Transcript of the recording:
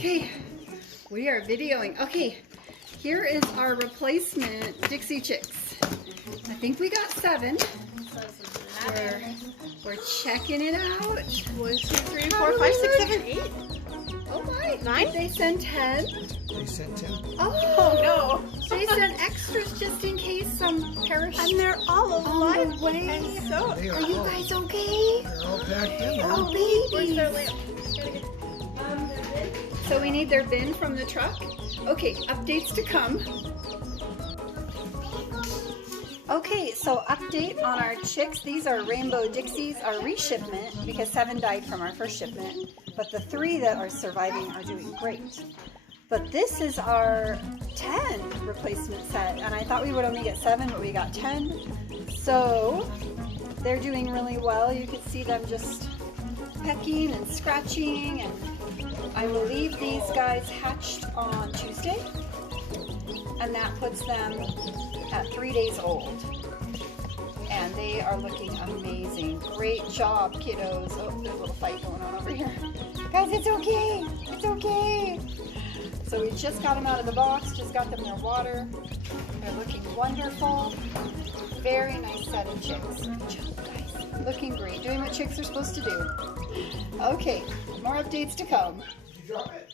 Okay, we are videoing. Okay, here is our replacement Dixie chicks. I think we got 7. We're checking it out. 1, 2, 3, 4, 5, 6, 7, 8. Oh my! 9? Did they send 10? They sent 10. Oh No! They sent extras just in case some perish. And they're all alive. On the way. And so, They Are you all, guys okay? they're all packed in there. Oh, where's babies. their lamp? So we need their bin from the truck. Okay, updates to come. Okay, so update on our chicks. These are Rainbow Dixies, our re-shipment, because 7 died from our first shipment. But the 3 that are surviving are doing great. But this is our 10 replacement set, and I thought we would only get 7, but we got 10. So they're doing really well. You can see them just pecking and scratching, and I believe these guys hatched on Tuesday, and that puts them at 3 days old. And they are looking amazing. Great job, kiddos. Oh, there's a little fight going on over here. Guys, it's okay. It's okay. So we just got them out of the box, just got them their water. They're looking wonderful. Very nice set of chicks. Good job, guys. Looking great. Doing what chicks are supposed to do. Okay, more updates to come. Did you drop it?